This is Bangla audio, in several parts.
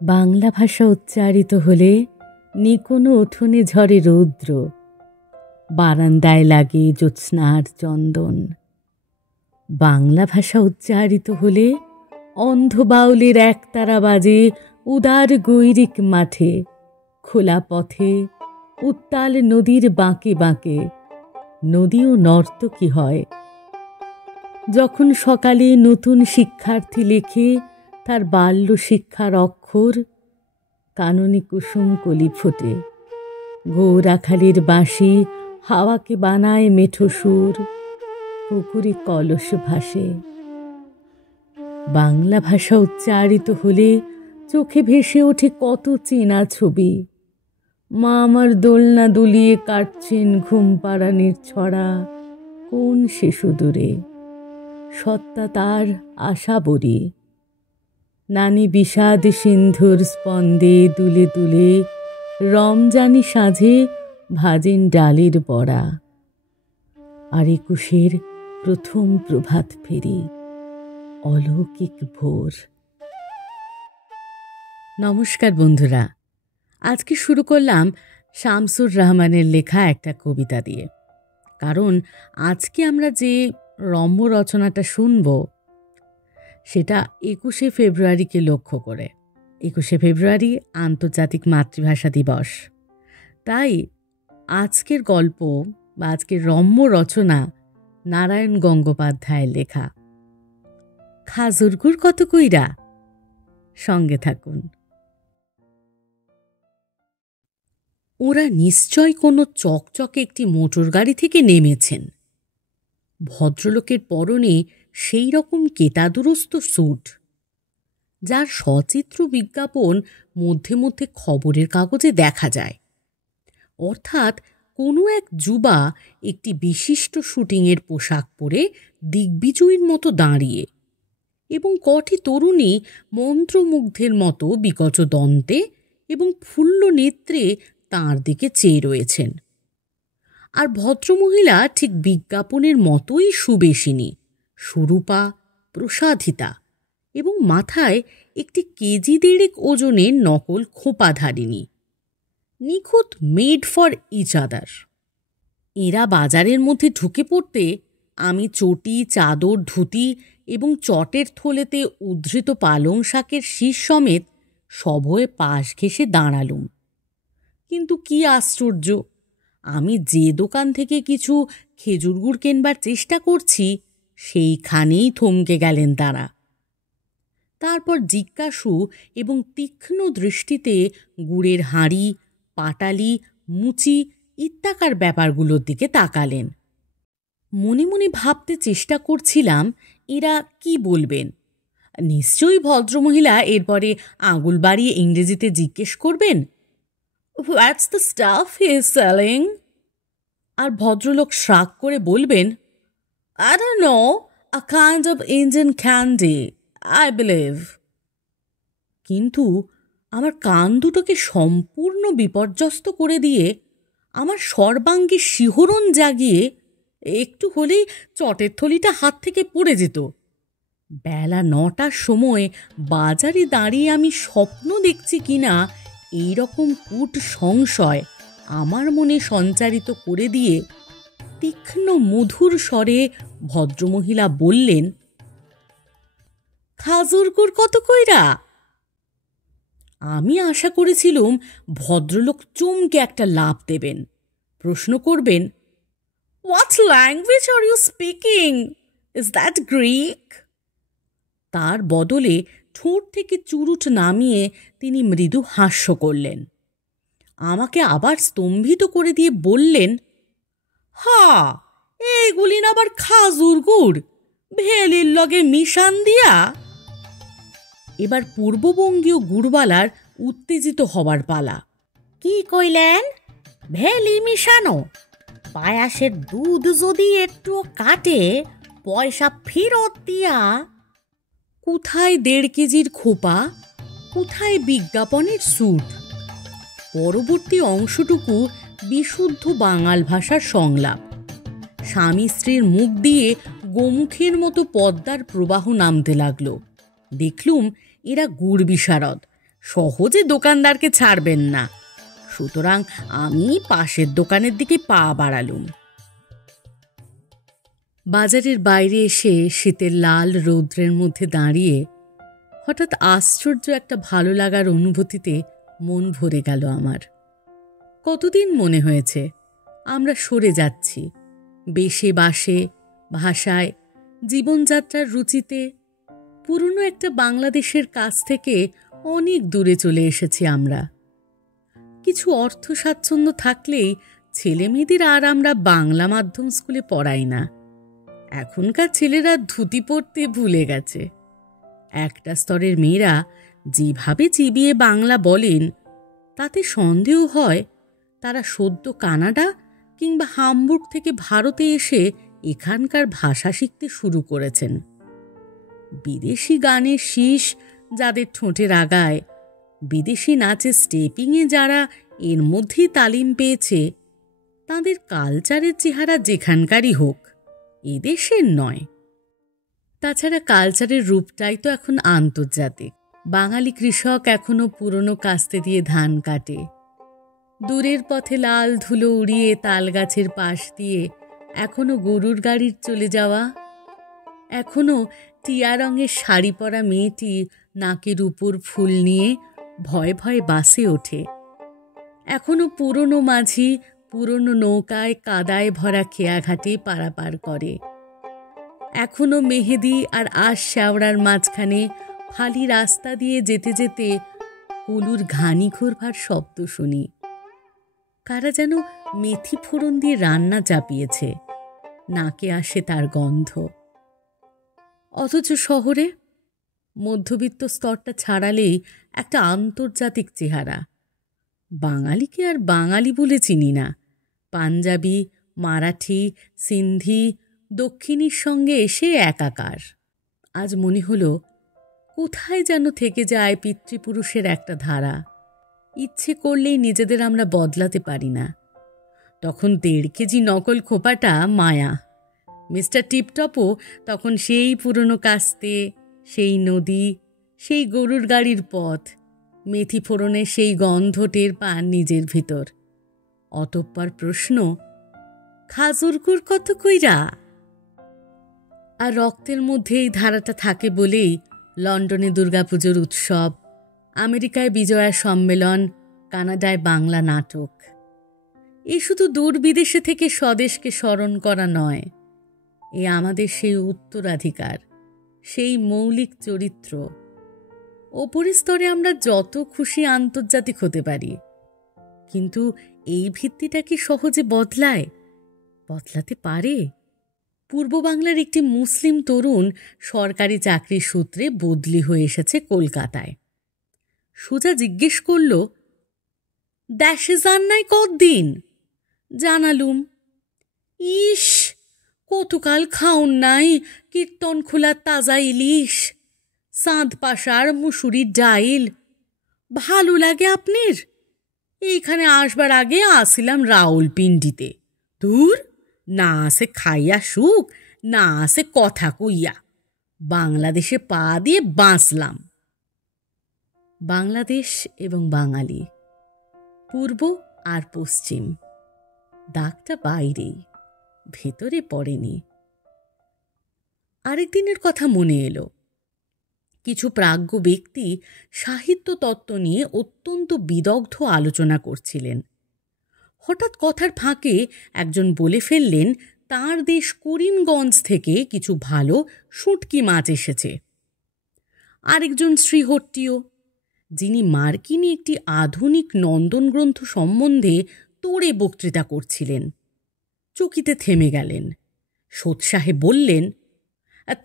বাংলা ভাষা উচ্চারিত হলে নিকোনো উঠোনে ঝরে রৌদ্র, বারান্দায় লাগে জ্যোৎস্নার চন্দন। বাংলা ভাষা উচ্চারিত হলে অন্ধ বাউলের একতারা বাজে উদার গৈরিক মাঠে, খোলা পথে, উত্তাল নদীর বাঁকে বাঁকে। নদীও নর্তকী হয়। যখন সকালে নতুন শিক্ষার্থী লেখে তার বাল্য শিক্ষার অক্ষর, কাননে কুসুম কলি ফোটে। গৌরাখালির বাঁশি হাওয়াকে বানায় মেঠো সুর, পুকুরে কলস ভাসে। বাংলা ভাষা উচ্চারিত হলে চোখে ভেসে ওঠে কত চেনা ছবি। মা আমার দোলনা দুলিয়ে কাটছেন ঘুম পাড়ানির ছড়া, কোন সে সুদূরে সত্তা তার আশা বরি। নানি বিষাদ সিন্ধুর স্পন্দে দুলে দুলে রমজানি সাঁঝে ভাজেন ডালের বড়া। আর একুশের প্রথম প্রভাত ফেরি, অলৌকিক ভোর। নমস্কার বন্ধুরা, আজকে শুরু করলাম শামসুর রহমানের লেখা একটা কবিতা দিয়ে। কারণ আজকে আমরা যে রম্য রচনাটা শুনব সেটা 21শে ফেব্রুয়ারিকে লক্ষ্য করে। 21শে ফেব্রুয়ারি আন্তর্জাতিক মাতৃভাষা দিবস। তাই আজকের গল্প বা আজকের রম্য রচনা নারায়ণ গঙ্গোপাধ্যায়ের লেখা। খাজুর গুড় কত কইরা, সঙ্গে থাকুন। ওরা নিশ্চয় কোনো চকচকে একটি মোটর গাড়ি থেকে নেমেছেন। ভদ্রলোকের পরনে সেই রকম কেতাদুরস্ত স্যুট, যার সচিত্র বিজ্ঞাপন মধ্যে মধ্যে খবরের কাগজে দেখা যায়। অর্থাৎ কোনো এক যুবা একটি বিশিষ্ট শুটিংয়ের পোশাক পরে দিগ্বিজয়ীর মতো দাঁড়িয়ে, এবং কটি তরুণী মন্ত্রমুগ্ধের মতো বিকচ দন্তে এবং ফুল্ল নেত্রে তাঁর দিকে চেয়ে রয়েছেন। আর ভদ্রমহিলা ঠিক বিজ্ঞাপনের মতোই সুবেশিনী, সুরূপা, প্রসাধিতা, এবং মাথায় একটি কেজি দেড়েক ওজনের নকল খোঁপাধারিণী, নিখুঁত মেড ফর ইচ আদার। এরা বাজারের মধ্যে ঢুকে পড়তে আমি চটি, চাদর, ধুতি এবং চটের থলেতে উদ্ধৃত পালং শাকের শীষ সমেত সভয়ে পাশ ঘেঁষে দাঁড়ালুম। কিন্তু কি আশ্চর্য, আমি যে দোকান থেকে কিছু খেজুর গুড় কেনবার চেষ্টা করছি সেইখানেই থমকে গেলেন তারা। তারপর জিজ্ঞাসু এবং তীক্ষ্ণ দৃষ্টিতে গুড়ের হাঁড়ি, পাটালি, মুচি ইত্যাকার ব্যাপারগুলোর দিকে তাকালেন। মনে মনে ভাবতে চেষ্টা করছিলাম এরা কি বলবেন। নিশ্চয়ই ভদ্রমহিলা এরপরে আঙুল বাড়িয়ে ইংরেজিতে জিজ্ঞেস করবেন, what's the stuff he is selling? আর ভদ্রলোক শ্রাগ করে বলবেন, I don't know, a kind of Indian candy, I believe. কিন্তু আমার কান দুটোকে সম্পূর্ণ বিপর্যস্ত করে দিয়ে, আমার সর্বাঙ্গে শিহরণ জাগিয়ে একটু হলেই চটের থলিটা হাত থেকে পড়ে যেত। বেলা 9টার সময় বাজারে দাঁড়িয়ে আমি স্বপ্ন দেখছি কিনা এইরকম কূট সংশয় আমার মনে সঞ্চারিত করে দিয়ে তীক্ষ্ণ মধুর স্বরে ভদ্রমহিলা বললেন, খাজুর গুড় কত কইরা? আমি আশা করেছিলুম ভদ্রলোক চমকে একটা লাফ দেবেন, প্রশ্ন করবেন, what language are you speaking? Is that Greek? তার বদলে ঠোঁট থেকে চুরুট নামিয়ে তিনি মৃদু হাস্য করলেন। আমাকে আবার স্তম্ভিত করে দিয়ে বললেন, হা, এইগুলি না আবার খাজুর গুড়, ভেলির লগে মিশান দিয়া। এবার পূর্ববঙ্গীয় গুড়বালার উত্তেজিত হবার পালা। কি কইলেন? ভেলি মিশানো? পায়াসের দুধ যদি একটু কাটে পয়সা ফেরত দিয়া? কোথায় 1.5 কেজির খোপা, কোথায় বিজ্ঞাপনের স্যুট? পরবর্তী অংশটুকু বিশুদ্ধ বাঙাল ভাষার সংলাপ। স্বামী স্ত্রীর মুখ দিয়ে গোমুখের মতো পদ্মার প্রবাহ নামতে লাগলো। দেখলুম এরা গুড় বিশারদ, সহজে দোকানদারকে ছাড়বেন না, সুতরাং আমি পাশের দোকানের দিকে পা বাড়ালুম। বাজারের বাইরে এসে শীতের লাল রৌদ্রের মধ্যে দাঁড়িয়ে হঠাৎ আশ্চর্য একটা ভালো লাগার অনুভূতিতে মন ভরে গেল আমার। কতদিন মনে হয়েছে আমরা সরে যাচ্ছি, বেশে বাসে, ভাষায়, জীবনযাত্রার রুচিতে পুরনো একটা বাংলাদেশের কাছ থেকে অনেক দূরে চলে এসেছি আমরা। কিছু অর্থ স্বাচ্ছন্দ্য থাকলেই ছেলেমেয়েদের আর আমরা বাংলা মাধ্যম স্কুলে পড়াই না। এখনকার ছেলেরা ধুতি পরতে ভুলে গেছে। একটা স্তরের মেয়েরা যেভাবে চিবিয়ে বাংলা বলেন, তাতে সন্দেহ হয় তারা সদ্য কানাডা কিংবা হামবুর্গ থেকে ভারতে এসে এখানকার ভাষা শিখতে শুরু করেছেন। বিদেশি গানের শীষ যাদের ঠোঁটের আগায়, বিদেশি নাচের স্টেপিংয়ে যারা এর মধ্যেই তালিম পেয়েছে, তাদের কালচারের চেহারা যেখানকারই হোক, এদেশের নয়। তাছাড়া কালচারের রূপটাই তো এখন আন্তর্জাতিক। বাঙালি কৃষক এখনো পুরনো কাস্তে দিয়ে ধান কাটে, দূরের পথে লাল ধুলো উড়িয়ে তাল গাছের পাশ দিয়ে এখনো গরুর গাড়ির চলে যাওয়া, এখনো টিয়া রঙের শাড়ি পরা মেয়েটি নাকের উপর ফুল নিয়ে ভয়ে ভয়ে বাসে ওঠে, এখনো পুরনো মাঝি পুরনো নৌকায় কাদায় ভরা খেয়াঘাটে পারাপার করে, এখনো মেহেদি আর আশ শ্যাওড়ার মাঝখানে ফালি রাস্তা দিয়ে যেতে যেতে কলুর ঘানি ঘোরবার শব্দ শুনি। কারা যেন মেথি ফোড়ন দিয়ে রান্না চাপিয়েছে, নাকে আসে তার গন্ধ। অথচ শহরে মধ্যবিত্ত স্তরটা ছাড়ালেই একটা আন্তর্জাতিক চেহারা। বাঙালিকে আর বাঙালি বলে চিনি না। পাঞ্জাবি, মারাঠি, সিন্ধি, দক্ষিণীর সঙ্গে এসে একাকার। আজ মনে হলো কোথায় যেন থেকে যায় পিতৃপুরুষের একটা ধারা। ইচ্ছে করলেই নিজেদের আমরা বদলাতে পারি না। তখন 1.5 কেজি নকল খোপাটা মায়া। মিস্টার টিপটপও তখন সেই পুরনো কাস্তে, সেই নদী, সেই গরুর গাড়ির পথ, মেথি ফোড়নের সেই গন্ধ টের পান নিজের ভিতর। অতঃপর প্রশ্ন, খাজুরগুড় কত কইরা? আর রক্তের মধ্যে এই ধারাটা থাকে বলেই লন্ডনে দুর্গাপুজোর উৎসব, আমেরিকায় বিজয়া সম্মেলন, কানাডায় বাংলা নাটক। এই শুধু দূর বিদেশে থেকে স্বদেশকে স্মরণ করা নয়, এ আমাদের সেই উত্তরাধিকার, সেই মৌলিক চরিত্র। ওপরের স্তরে আমরা যত খুশি আন্তর্জাতিক হতে পারি, কিন্তু এই ভিত্তিটা কি সহজে বদলায়? বদলাতে পারে? পূর্ব বাংলার একটি মুসলিম তরুণ সরকারি চাকরির সূত্রে বদলি হয়ে এসেছে কলকাতায়। সুজা জিজ্ঞেস করল, দেশে যান নাই কতদিন? জানালুম, ইস কতকাল খাউন নাই কীর্তন খোলা তাজা ইলিশ, চাঁদ পাশার মুসুরির ডাইল। ভালো লাগে আপনার? এইখানে আসবার আগে আসিলাম রাউলপিন্ডিতে। দূর, না আছে খাইয়া সুখ, না আছে কথা কইয়া। বাংলাদেশে পা দিয়ে বাঁচলাম। বাংলাদেশ এবং বাঙালি, পূর্ব আর পশ্চিম, দাগটা বাইরেই, ভেতরে পড়েনি। আরেকদিনের কথা মনে এলো। কিছু প্রাজ্ঞ ব্যক্তি সাহিত্য তত্ত্ব নিয়ে অত্যন্ত বিদগ্ধ আলোচনা করছিলেন। হঠাৎ কথার ফাঁকে একজন বলে ফেললেন তাঁর দেশ করিমগঞ্জ থেকে কিছু ভালো শুঁটকি মাছ এসেছে। আরেকজন শ্রীহট্টীয়, যিনি মার্কিনে একটি আধুনিক নন্দন গ্রন্থ সম্বন্ধে তোড়ে বক্তৃতা করছিলেন, চকিতে থেমে গেলেন। সোৎ সাহেব বললেন,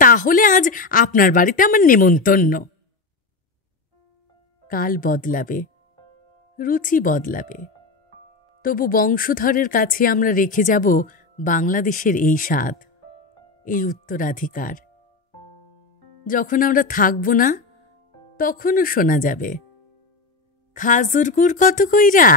তাহলে আজ আপনার বাড়িতে আমার নেমন্তন্ন। কাল বদলাবে, রুচি বদলাবে, তবু বংশধরের কাছে আমরা রেখে যাব বাংলাদেশের এই স্বাদ, এই উত্তরাধিকার। যখন আমরা থাকব না, তখনও শোনা যাবে, খাজুর গুড় কত কইরা?